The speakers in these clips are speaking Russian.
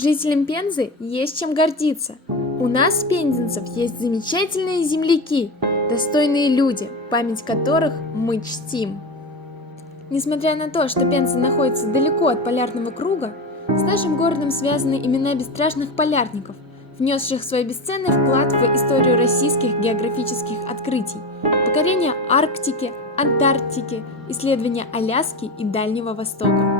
Жителям Пензы есть чем гордиться. У нас, пензенцев, есть замечательные земляки, достойные люди, память которых мы чтим. Несмотря на то, что Пенза находится далеко от полярного круга, с нашим городом связаны имена бесстрашных полярников, внесших свой бесценный вклад в историю российских географических открытий, покорение Арктики, Антарктики, исследования Аляски и Дальнего Востока.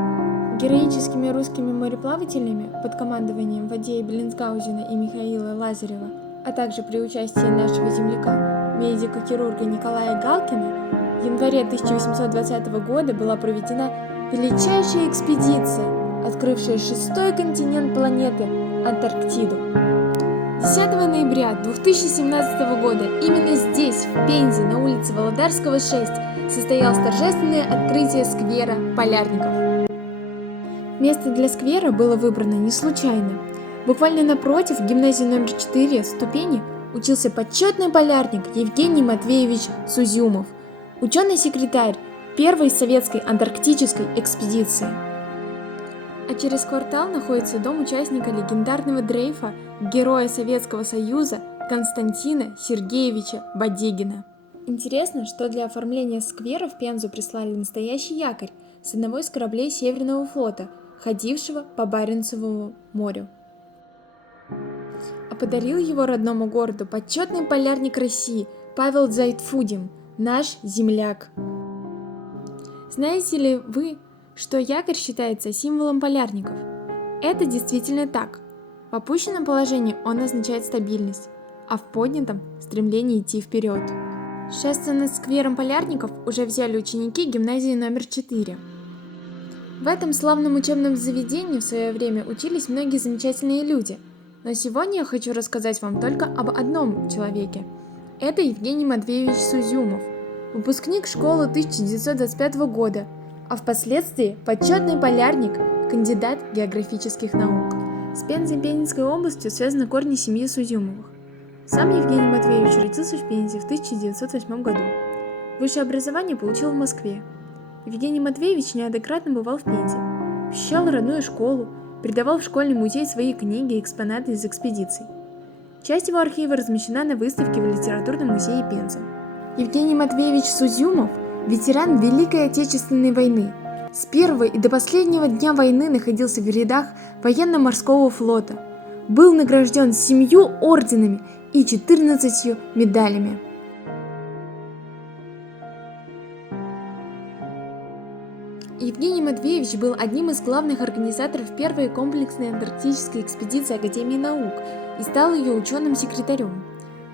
Героическими русскими мореплавателями под командованием Фадея Беллинсгаузена и Михаила Лазарева, а также при участии нашего земляка, медика-хирурга Николая Галкина, в январе 1820 года была проведена величайшая экспедиция, открывшая шестой континент планеты – Антарктиду. 10 ноября 2017 года именно здесь, в Пензе, на улице Володарского, 6, состоялось торжественное открытие сквера полярников. Место для сквера было выбрано не случайно. Буквально напротив, в гимназии номер 4 ступени, учился почетный полярник Евгений Матвеевич Сузюмов, ученый-секретарь первой советской антарктической экспедиции. А через квартал находится дом участника легендарного дрейфа, героя Советского Союза Константина Сергеевича Бодегина. Интересно, что для оформления сквера в Пензу прислали настоящий якорь с одного из кораблей Северного флота, ходившего по Баренцевому морю. А подарил его родному городу почетный полярник России Павел Дзайтфудин, наш земляк. Знаете ли вы, что якорь считается символом полярников? Это действительно так. В опущенном положении он означает стабильность, а в поднятом – стремление идти вперед. Шествие над сквером полярников уже взяли ученики гимназии номер 4. В этом славном учебном заведении в свое время учились многие замечательные люди, но сегодня я хочу рассказать вам только об одном человеке. Это Евгений Матвеевич Сузюмов, выпускник школы 1925 года, а впоследствии почетный полярник, кандидат географических наук. С Пензой и Пензенской областью связаны корни семьи Сузюмовых. Сам Евгений Матвеевич родился в Пензе в 1908 году. Высшее образование получил в Москве. Евгений Матвеевич неоднократно бывал в Пензе, посещал родную школу, передавал в школьный музей свои книги и экспонаты из экспедиций. Часть его архива размещена на выставке в Литературном музее Пензы. Евгений Матвеевич Сузюмов – ветеран Великой Отечественной войны. С первого и до последнего дня войны находился в рядах военно-морского флота. Был награжден 7 орденами и 14 медалями. Евгений Матвеевич был одним из главных организаторов первой комплексной антарктической экспедиции Академии наук и стал ее ученым-секретарем.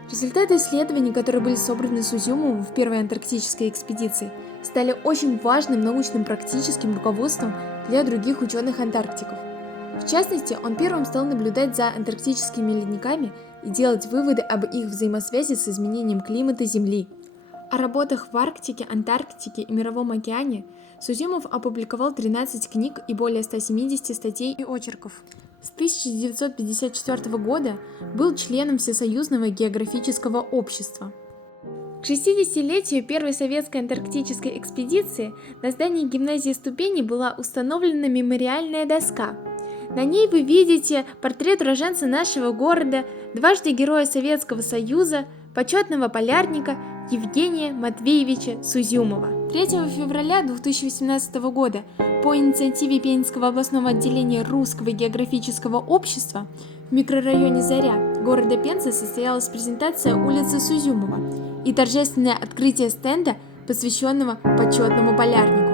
Результаты исследований, которые были собраны Сузюмовым в первой антарктической экспедиции, стали очень важным научным практическим руководством для других ученых-антарктиков. В частности, он первым стал наблюдать за антарктическими ледниками и делать выводы об их взаимосвязи с изменением климата Земли. О работах в Арктике, Антарктике и Мировом океане Сузюмов опубликовал 13 книг и более 170 статей и очерков. С 1954 года был членом Всесоюзного географического общества. К 60-летию первой советской антарктической экспедиции на здании гимназии ступени была установлена мемориальная доска. На ней вы видите портрет уроженца нашего города, дважды Героя Советского Союза, почетного полярника Евгения Матвеевича Сузюмова. 3 февраля 2018 года по инициативе Пензенского областного отделения Русского географического общества в микрорайоне Заря города Пензы состоялась презентация улицы Сузюмова и торжественное открытие стенда, посвященного почетному полярнику.